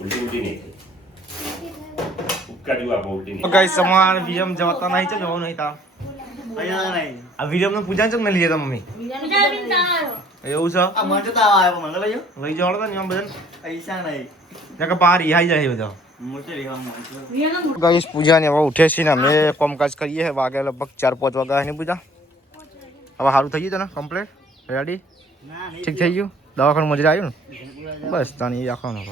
ઉલટી નહીં ઉકાડ્યું આ ઉલટી નહીં ગાઈસ સમાર વીએમ જવાતા નહીં છે જવાનું નહીં તા અહીંયા નહીં આ વીએમ નું પૂજા ચમ ન લઈ જતા મમ્મી એવું છે આ મને તો આવ્યો મને લઈ જાઓ લઈ જવાનું ને બધા પૈસા નહીં નકર બહાર રિહાઈ જાય બધા મોટે લેવા ગાઈસ પૂજા ને હવે ઉઠે છે ને અમે કામકાજ કરીએ છે વાગે લગભગ 4-5 વાગ્યા ની પૂજા હવે સારું થઈ ગયું તને કમ્પ્લીટ રેડી ઠીક થઈ ગયું દવાખાનું મજરા આવ્યું ને બસ તાની રાખવાનું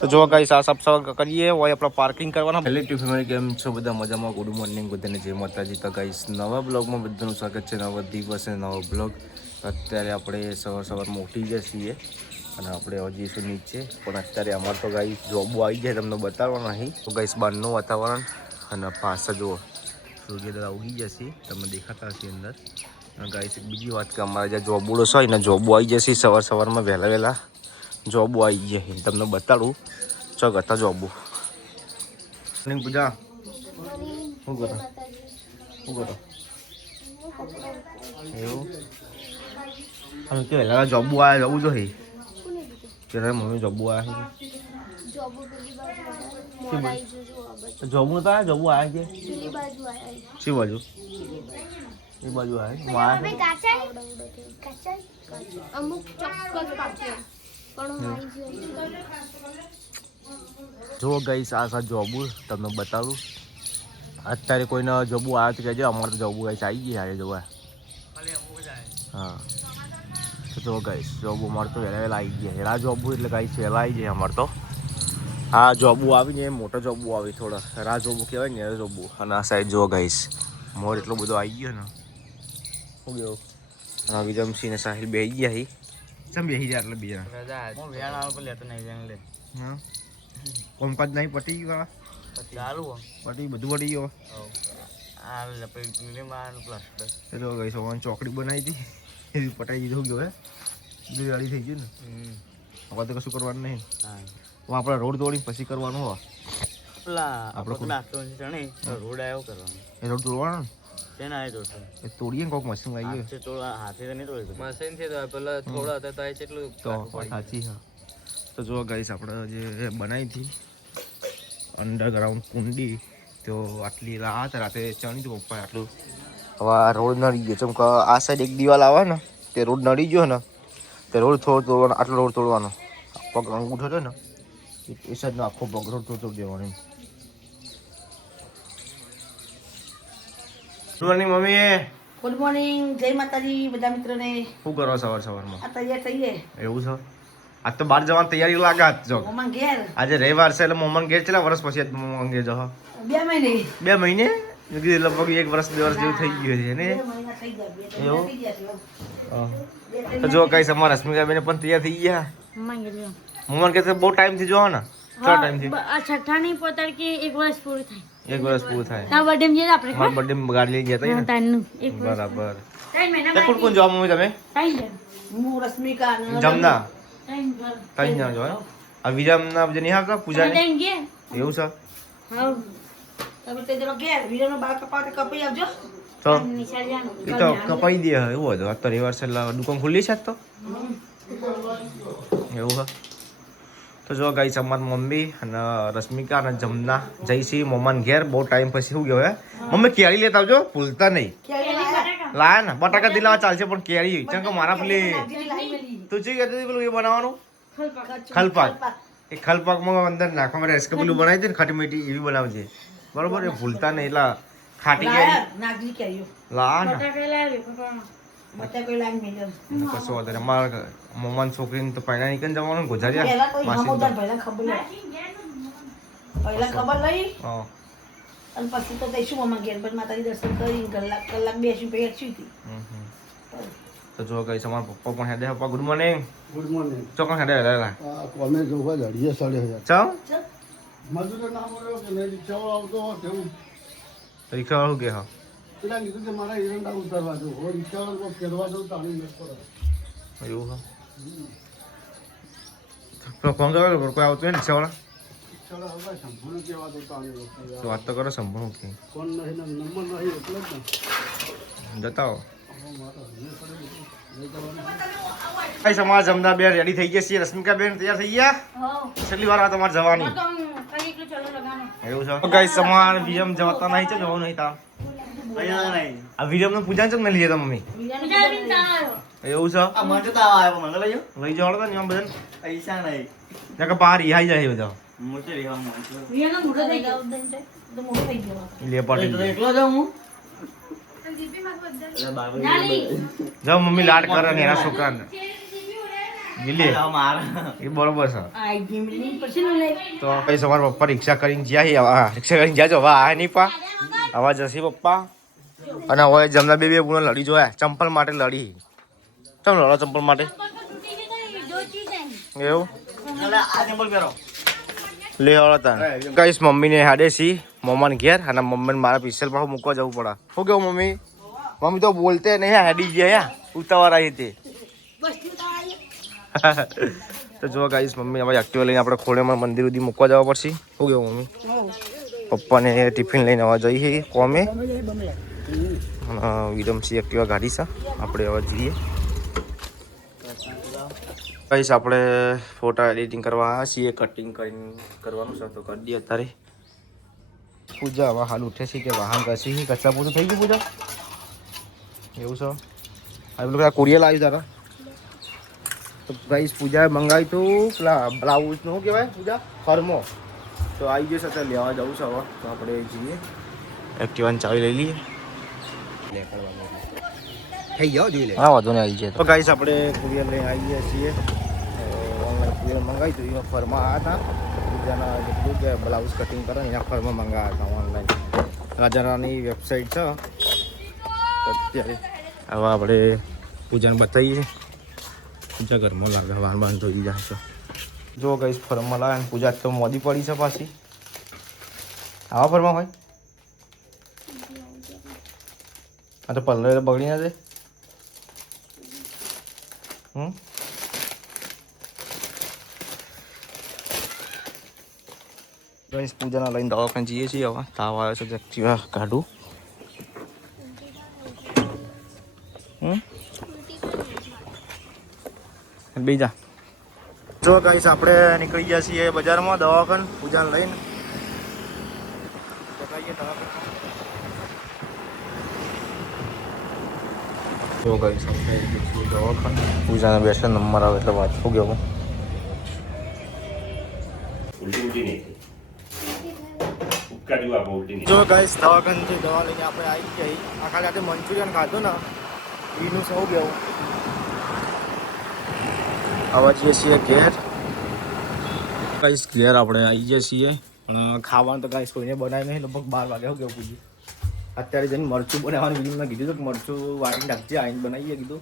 તો જો ગાઈસ આ સબ કરીએ હોય આપણે પાર્કિંગ કરવાના હેલો ફેમિલી કેમ છો બધા મજામાં ગુડ મોર્નિંગ બધાને જય માતાજી તો ગાઈસ નવા બ્લોગમાં બધાનું સ્વાગત છે નવા દિવસે નવો બ્લોગ અત્યારે આપણે સવારમાં ઉઠી ગયા છીએ અને આપણે હજી શું નીચે પણ અત્યારે અમારે તો ગાઈસ જોબો આવી જાય તમને બતાવવા નહીં તો ગાઈસ બહારનું વાતાવરણ અને પાછા જુઓ સૂર્યોદય ઉગી જશે તમને દેખાતા હશે અંદર ગાઈસ એક બીજી વાત કે અમારા જ્યાં જોબુડો છે ને જોબો આવી જશે સવારમાં વહેલા જોબો આવી જાય તમને બતાડું ચોક હતા જોબો પૂજા શું કરો એવું અમે કે વહેલા જોબો આવ્યા જવું જોઈએ કે મમ્મી જોબો આવ્યા છે જોબુ તો આવ્યા જોબો આવ્યા છે શી બાજુ એ બાજુ આવ્યા અમુક ચોક્કસ પાછળ જો ગઈ આ જોબુ તમને બતાવું અત્યારે કોઈને જોબુ આવ્યો તો કહેજો અમારે તો જોબુ ગઈ આવી ગઈ હારે જોવા હા તો જો ગઈશ જોબુ અમારે તો વહેલા આવી ગયા હેરા જોબુ એટલે ગઈ વહેલા આવી જાય અમારે તો હા જોબુ આવી ને મોટો જોબુ આવી થોડો હેરા જોબુ કહેવાય ને હેરા જોબુ અને આ સાઈડ જો ગઈશ મોર એટલો બધો આવી ગયો ને શું ગયો અને વિજમસિંહ ને સાહિલ બેસી ગયા હી ચમ બેસી જાય એટલે બીજા હા કોમકાજ નહીં પટી ગયું પટી બધું પટી ગયો ચલો ગઈ સવારે ચોકડી બનાવી હતી એવી પટાઈ દીધું ગયો હે બધું રેડી થઈ ગયું ને હવે તો કશું કરવાનું નહીં આપણે રોડ તોડીને પછી કરવાનું હોય રોડ આવ્યો કરવાનો એ રોડ તોડવાનો તેને આવ્યો એ તોડીએ કોઈક મશીન આવી હાથે તો નહીં તોડી મશીન થી તો પેલા થોડા હતા તો એટલું તો સાચી હા તો જો ગાઈસ આપણે જે બનાવી હતી અંડરગ્રાઉન્ડ કુંડી તો આટલી રાત રાતે ચણી તો પપ્પાએ આટલું હવે આ રોડ નડી ગયો ચમ કે આ સાઈડ એક દિવાલ આવે ને તે રોડ નડી ગયો ને તે રોડ થોડો તોડવાનો આટલો રોડ તોડવાનો પગ અંગૂઠો છે ને એ સાઈડનો આખો પગ રોડ તોડી દેવાનો મમ્મી ગુડ મોર્નિંગ જય માતાજી બધા મિત્રોને શું કરો સવારમાં આ તૈયાર થઈએ એવું છે આજ તો બહાર જવાની તૈયારી લાગાત જો મોમન ઘેર આજે રવિવાર છે એટલે મોમન ઘેર કેટલા વર્ષ પછી મોમન ઘેર જો 2 મહિને 2 મહિને લગભગ 1 વર્ષ 2 વર્ષ જેવું થઈ ગયું છે ને 2 મહિના થઈ ગયા એવું તો જો કઈ અમારા રશ્મિકા બેન પણ તૈયાર થઈ ગયા મોમન કે બહુ ટાઈમ થી જો ને કેટલા ટાઈમ થી આ છઠ્ઠાની પોતાર કે 1 વર્ષ પૂરું થાય 1 વર્ષ પૂરું થાય ના બર્થડે માં આપણે મારા બર્થડે માં ગાડી લઈ ગયા હતા ને તાનનું 1 વર્ષ બરાબર 3 મહિના તો કોણ કોણ જો મમ્મી તમે હું રશ્મિકા જમના 3 જણા જો આ વિરામના જે નહીં આવતા પૂજા ને એવું છે હા તમે તે જરો ઘેર વીરનો બાળ કપાતે કપાઈ આવજો તો નિશાળ જાનું એ તો કપાઈ દે એવું હતું આ તો રવિવાર છે એટલે દુકાન ખુલ્લી છે તો એવું હા તો જો ગાઈસ અમારી મમ્મી અને રશ્મિકા અને જમના જઈશી મોમાન ઘેર બહુ ટાઈમ પછી શું ગયો હે મમ્મી કેરી લેતા આવજો ભૂલતા નહીં લાયા ને બટાકા દિલાવા ચાલશે પણ કેરી ચમ કે મારા પેલી તું શું કહેતી હતી પેલું એ બનાવવાનું ખલપાક એ ખલપાકમાં અંદર નાખવા માટે રેસ્કે પેલું બનાવી દે ને ખાટી મીઠી એવી બનાવજે બરોબર એ ભૂલતા નહીં એટલે ખાટી કેરી નાગરી કર્યો લા ને બટા કોઈ લાઈન મેલ્યો કશો વધારે અમારા મોમાન છોકરીને તો પૈણા નીકળી જવાનું પહેલા ગોજારિયા કોઈ હમોદાર પહેલા ખબર લઈ હા અને પછી તો જઈશું મમ્મા ઘેર પર માતાજી દર્શન કરી કલાક બેસી પછી હતી તો જો ગઈ અમારા પપ્પા પણ હેડે પપ્પા ગુડ મોર્નિંગ ગુડ મોર્નિંગ ચોકન હેડે હેડે અમે જોવા જડીએ 10:30 ચાલ મજૂર નામ બોલ્યો કે મેં રિક્ષા આવતો તેવું રિક્ષા વાળું કે હા પેલા કીધું કે મારા એરંડા ઉતારવા દો હું રિક્ષા વાળો ફેરવા દઉં તાણી નથી પડે એવું હા તો ફોન કરો કોઈ આવતું હોય ને રિક્ષાવાળા રિક્ષા વાળા હવે સંપૂર્ણ કેવા દો તાણી તો વાત તો કરો સંભળું કે ફોન નહીં ને નંબર નહીં એટલે જ ને જતા હો મારા હજી પડે લઈ જવાનું કઈ સમાજ જમદા બેન રેડી થઈ ગયા છીએ. રશ્મિકા બેન તૈયાર થઈ ગયા? હા છેલ્લી વાર આ તમારે જવાની તો કઈ એકલું ચલો લગાને એવું છે. કઈ સમાર વિયમ જવાતા નહીં છે જવાનું નહીં તા આ વિયમ નું પૂજા છે ને લઈએ તા મમ્મી બીજા દિન ચાલો એવું છે. લઈ જવાનું તો ને એમ બધાને ને કે બહાર રિહાઈ જાય બધા વિયાનો મોટો થઈ ગયો તો મોટો થઈ ગયો લે પાટી ના લી જાઓ મમ્મી લાડ કરે ને એના છોકરાને લે એ બરોબર છે. આ જીમની પછી ને લે તો કઈ સવાર પપ્પા રિક્ષા કરીને જ્યાં રિક્ષા કરીને જાજો હવે આ નહીં પા આવા જશે પપ્પા અને હવે જમના બે પૂરો લડી જોયા ચંપલ માટે લડી ચમ લડો ચંપલ માટે તૂટી ગઈ જોતી જાય એવું લે હળો તા કઈશ મમ્મીને હાડે સી મમ્માને ઘેર અને મમ્મીને મારા પિસ્તલ પાછું મૂકવા જવું પડે શું કેવું મમ્મી મમ્મી તો બોલતે નહીં હાડી ગયા ઉતાવળ આવી તે તો જો ગાઈસ મમ્મી હવે એક્ટિવા લઈને આપણે ખોડેમાં મંદિર સુધી મૂકવા જવા પડશે શું કેવું મમ્મી પપ્પાને ટિફિન લઈને હવે જઈએ કોમે વિરમસી એક્ટિવા ગાડી છે આપણે હવે જઈએ કઈશ આપણે ફોટા એડિટિંગ કરવા આવ્યા છીએ કટિંગ કરીને કરવાનું છે તો કરી દઈએ અત્યારે પૂજા હવે હાલ ઉઠે છે કે વાહન ઘસી કચરા પૂરું થઈ ગયું પૂજા એવું છે આ પેલું કોરિયર લાવ્યું તારા તો ગાઈસ પૂજા મંગાવ્યું હતું પેલા બ્લાઉઝ નું શું કહેવાય પૂજા ફર્મો તો આવી જશે અત્યારે લેવા જવું છે હવે તો આપણે જઈએ એક્ટિવાની ચાવી લઈ લઈએ થઈ ગયો જોઈ લે હા વાંધો નહીં આવી જાય તો ગાઈસ આપણે કુરિયર લઈને આવી ગયા છીએ ઓનલાઈન કુરિયર મંગાવી હતું એમાં ફરમાં આવ્યા હતા પૂજાના જેટલું કે બ્લાઉઝ કટિંગ કરે એના ફરમાં મંગાવ્યા હતા ઓનલાઈન રાજારાની વેબસાઇટ છે અત્યારે હવે આપણે પૂજાને બતાવીએ પૂજા ઘરમાં લાગે વાન બાન ધોઈ જાય છે જો ગાઈસ ફરમાં લાવે ને પૂજા તો મોદી પડી છે પાછી આવા ફરમાં હોય આ તો પલ્લે બગડી ના જાય ગણેશ પૂજાના લઈને દવાખાને જઈએ છીએ હવે તાવ આવે છે એક્ટિવા કાઢું બીજા જો ગાઈસ આપણે નીકળી ગયા છીએ બજારમાં દવાખાને પૂજાને લઈને જો ગાઈસ આપણે દવાખાને પૂજાના બેસે નંબર આવે એટલે વાંચવું ગયો જો ગાઈસ દવાખાનેથી દવા લઈને આપણે આવી ગઈ આખા રાતે મંચુરિયન ખાધું ને એનું સૌ ગયું આવા જઈએ છીએ ઘેર ગાઈસ ઘેર આપણે આવી જઈએ છીએ પણ ખાવાનું તો ગાઈસ કોઈને બનાવી નહીં લગભગ 12 વાગે હું કેવું પૂછ્યું અત્યારે જઈને મરચું બનાવવાનું બીજું મેં કીધું કે મરચું વાટીને નાખજે આવીને બનાવીએ કીધું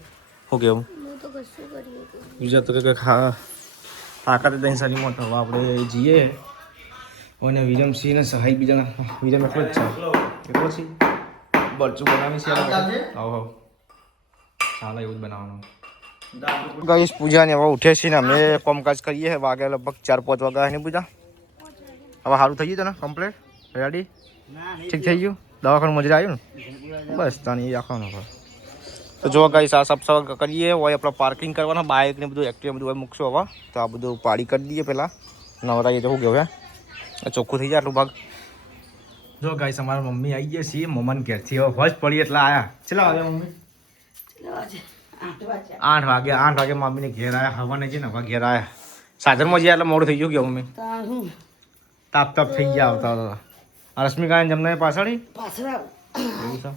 શું કેવું બીજા તો કંઈક તાકાત દહીં સારીમાં તો હવે આપણે જઈએ અને વિરમસિંહ ને સહાય બીજા વિરમ એટલો જ છે એટલો છે મરચું બનાવી છે આવો ચાલે એવું જ બનાવવાનું ગાઈસ પૂજા ને હવે ઉઠે છે ને અમે કામકાજ કરીએ વાગે લગભગ 4-5 વાગ્યા નહીં પૂજા હવે સારું થઈ ગયું તને કમ્પ્લીટ રેડી ઠીક થઈ ગયું દવાખાનું મજરા આવ્યું ને બસ તાની રાખવાનું હવે તો જો ગાઈસ આ સબ કરીએ હોય આપણે પાર્કિંગ કરવાના બાઇક ને બધું એક્ટિવા બધું મૂકશું હવે તો આ બધું પાડી કરી દઈએ પહેલાં નવરાઈએ તો શું કહેવાય ચોખ્ખું થઈ જાય આટલું ભાગ જો ગાઈસ અમારા મમ્મી આવી ગયા છીએ મમ્માને ઘેરથી હવે ફર્સ્ટ પડી એટલે આવ્યા ચલા આવ્યા મમ્મી 8 વાગે મમ્મીને ઘેર આવ્યા હવાને છે ને હવે ઘેર આવ્યા સાધનમાં જઈએ એટલે મોડું થઈ ગયું કે મમ્મી તાપ થઈ ગયા આવતા હતા રશ્મિકા જમને પાછળ એવું છે